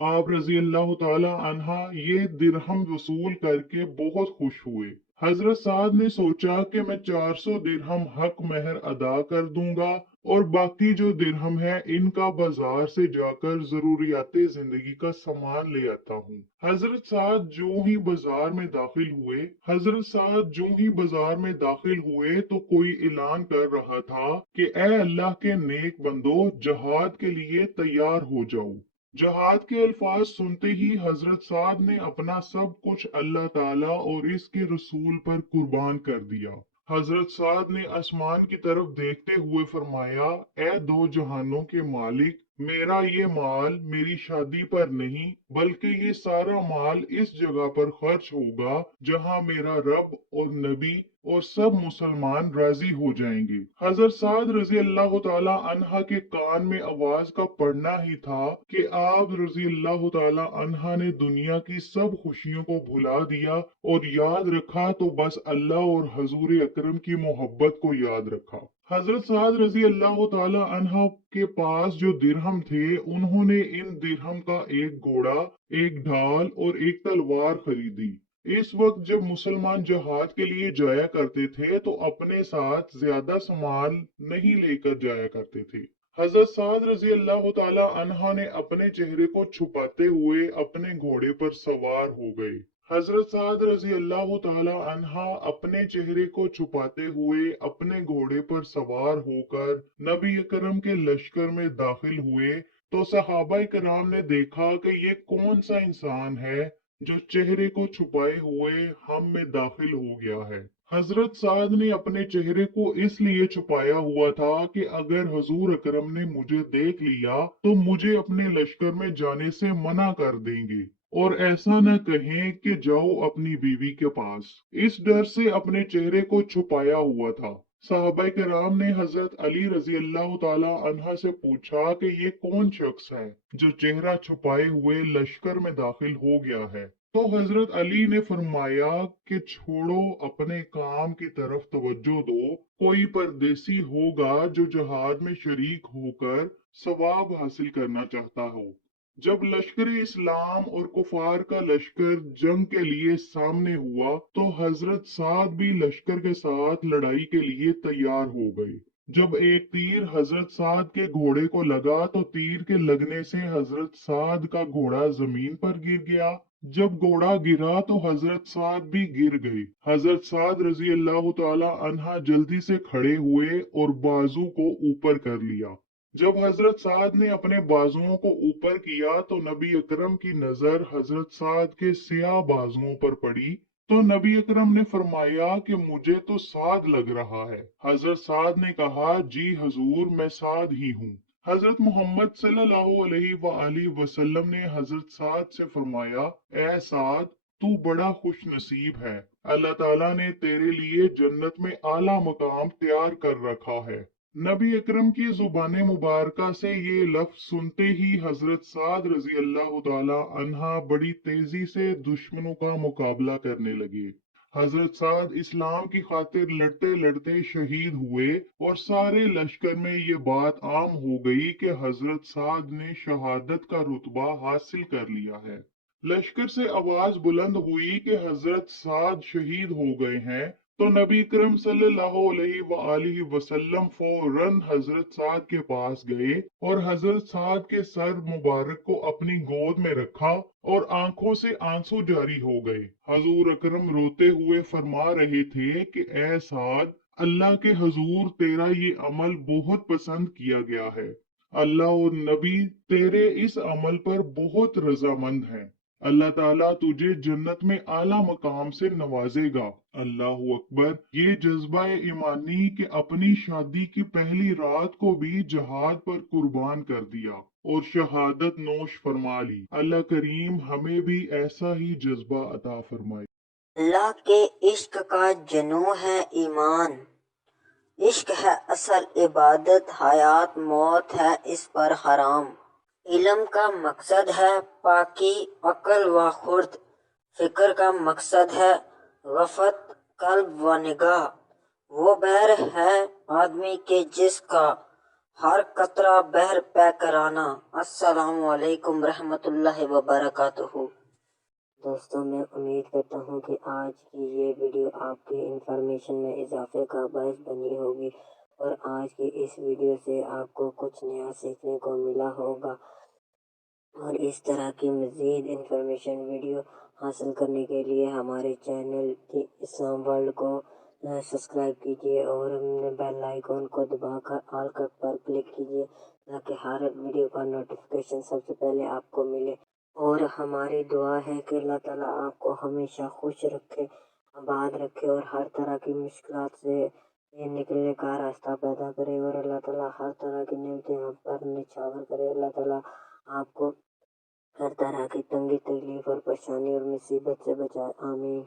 آپ رضی اللہ تعالی عنہ یہ درہم وصول کر کے بہت خوش ہوئے۔ حضرت سعد نے سوچا کہ میں 400 درہم حق مہر ادا کر دوں گا اور باقی جو درہم ہے ان کا بازار سے جا کر ضروریات زندگی کا سامان لے آتا ہوں۔ حضرت سعد جو ہی بازار میں داخل ہوئے تو کوئی اعلان کر رہا تھا کہ اے اللہ کے نیک بندو، جہاد کے لیے تیار ہو جاؤ۔ جہاد کے الفاظ سنتے ہی حضرت سعد نے اپنا سب کچھ اللہ تعالیٰ اور اس کے رسول پر قربان کر دیا۔ حضرت سعد نے آسمان کی طرف دیکھتے ہوئے فرمایا، اے دو جہانوں کے مالک، میرا یہ مال میری شادی پر نہیں بلکہ یہ سارا مال اس جگہ پر خرچ ہوگا جہاں میرا رب اور نبی اور سب مسلمان راضی ہو جائیں گے۔ حضرت سعد رضی اللہ تعالی عنہ کے کان میں آواز کا پڑنا ہی تھا کہ آپ رضی اللہ تعالی عنہ نے دنیا کی سب خوشیوں کو بھلا دیا اور یاد رکھا تو بس اللہ اور حضور اکرم کی محبت کو یاد رکھا۔ حضرت سعد رضی اللہ تعالی عنہ کے پاس جو درہم تھے، انہوں نے ان درہم کا ایک گھوڑا، ایک ڈھال اور ایک تلوار خریدی۔ اس وقت جب مسلمان جہاد کے لیے جایا کرتے تھے تو اپنے ساتھ زیادہ سامان نہیں لے کر جایا کرتے تھے۔ حضرت سعد رضی اللہ تعالی عنہ نے اپنے چہرے کو چھپاتے ہوئے اپنے گھوڑے پر سوار ہو گئے۔ حضرت سعد رضی اللہ تعالی عنہ اپنے چہرے کو چھپاتے ہوئے اپنے گھوڑے پر سوار ہو کر نبی اکرم کے لشکر میں داخل ہوئے تو صحابہ کرام نے دیکھا کہ یہ کون سا انسان ہے جو چہرے کو چھپائے ہوئے ہم میں داخل ہو گیا ہے۔ حضرت سعد نے اپنے چہرے کو اس لیے چھپایا ہوا تھا کہ اگر حضور اکرم نے مجھے دیکھ لیا تو مجھے اپنے لشکر میں جانے سے منع کر دیں گے اور ایسا نہ کہیں کہ جاؤ اپنی بیوی کے پاس۔ اس ڈر سے اپنے چہرے کو چھپایا ہوا تھا۔ صحابہ کرام نے حضرت علی رضی اللہ تعالی عنہ سے پوچھا کہ یہ کون شخص ہے جو چہرہ چھپائے ہوئے لشکر میں داخل ہو گیا ہے؟ تو حضرت علی نے فرمایا کہ چھوڑو، اپنے کام کی طرف توجہ دو، کوئی پردیسی ہوگا جو جہاد میں شریک ہو کر ثواب حاصل کرنا چاہتا ہو۔ جب لشکر اسلام اور کفار کا لشکر جنگ کے لیے سامنے ہوا تو حضرت سعد بھی لشکر کے ساتھ لڑائی کے لیے تیار ہو گئے۔ جب ایک تیر حضرت سعد کے گھوڑے کو لگا تو تیر کے لگنے سے حضرت سعد کا گھوڑا زمین پر گر گیا۔ جب گھوڑا گرا تو حضرت سعد بھی گر گئے۔ حضرت سعد رضی اللہ تعالی عنہ جلدی سے کھڑے ہوئے اور بازو کو اوپر کر لیا۔ جب حضرت سعد نے اپنے بازوؤں کو اوپر کیا تو نبی اکرم کی نظر حضرت سعد کے سیاہ بازوؤں پر پڑی تو نبی اکرم نے فرمایا کہ مجھے تو سعد لگ رہا ہے۔ حضرت سعد نے کہا، جی حضور، میں سعد ہی ہوں۔ حضرت محمد صلی اللہ علیہ وآلہ وسلم نے حضرت سعد سے فرمایا، اے سعد، تو بڑا خوش نصیب ہے، اللہ تعالیٰ نے تیرے لیے جنت میں اعلیٰ مقام تیار کر رکھا ہے۔ نبی اکرم کی زبان مبارکہ سے یہ لفظ سنتے ہی حضرت سعد رضی اللہ تعالی عنہ بڑی تیزی سے دشمنوں کا مقابلہ کرنے لگے۔ حضرت سعد اسلام کی خاطر لڑتے لڑتے شہید ہوئے اور سارے لشکر میں یہ بات عام ہو گئی کہ حضرت سعد نے شہادت کا رتبہ حاصل کر لیا ہے۔ لشکر سے آواز بلند ہوئی کہ حضرت سعد شہید ہو گئے ہیں تو نبی کرم صلی اللہ علیہ وآلہ وسلم فوراً حضرت سعد کے پاس گئے اور حضرت سعد کے سر مبارک کو اپنی گود میں رکھا اور آنکھوں سے آنسو جاری ہو گئے۔ حضور اکرم روتے ہوئے فرما رہے تھے کہ اے سعد، اللہ کے حضور تیرا یہ عمل بہت پسند کیا گیا ہے۔ اللہ اور نبی تیرے اس عمل پر بہت رضامند ہیں۔ اللہ تعالیٰ تجھے جنت میں اعلیٰ مقام سے نوازے گا۔ اللہ اکبر۔ یہ جذبہ ایمانی کہ اپنی شادی کی پہلی رات کو بھی جہاد پر قربان کر دیا اور شہادت نوش فرما لی۔ اللہ کریم ہمیں بھی ایسا ہی جذبہ عطا فرمائے۔ اللہ کے عشق کا جنوں ہے ایمان، عشق ہے اصل عبادت، حیات موت ہے اس پر حرام۔ علم کا مقصد ہے پاکی عقل و خرد، فکر کا مقصد ہے غفت قلب و نگاہ۔ وہ بیر ہے آدمی کے جس کا ہر قطرہ بحر پہ کرانا۔ السلام علیکم رحمۃ اللہ وبرکاتہ۔ دوستوں میں امید کرتا ہوں کہ آج کی یہ ویڈیو آپ کی انفارمیشن میں اضافے کا باعث بنی ہوگی اور آج کی اس ویڈیو سے آپ کو کچھ نیا سیکھنے کو ملا ہوگا، اور اس طرح کی مزید انفارمیشن ویڈیو حاصل کرنے کے لیے ہمارے چینل کی اسلام ورلڈ کو سبسکرائب کیجیے اور بیل آئیکن کو دبا کر آل پر کلک کیجیے تاکہ ہر ویڈیو کا نوٹیفیکیشن سب سے پہلے آپ کو ملے۔ اور ہماری دعا ہے کہ اللہ تعالیٰ آپ کو ہمیشہ خوش رکھے، آباد رکھے اور ہر طرح کی مشکلات سے نکلنے کا راستہ پیدا کرے، اور اللہ تعالیٰ ہر طرح کی نعمتیں آپ پر نچھاور کرے۔ اللہ تعالیٰ آپ کو ہر طرح کی تنگی تکلیف اور پریشانی اور مصیبت سے بچائے، آمین۔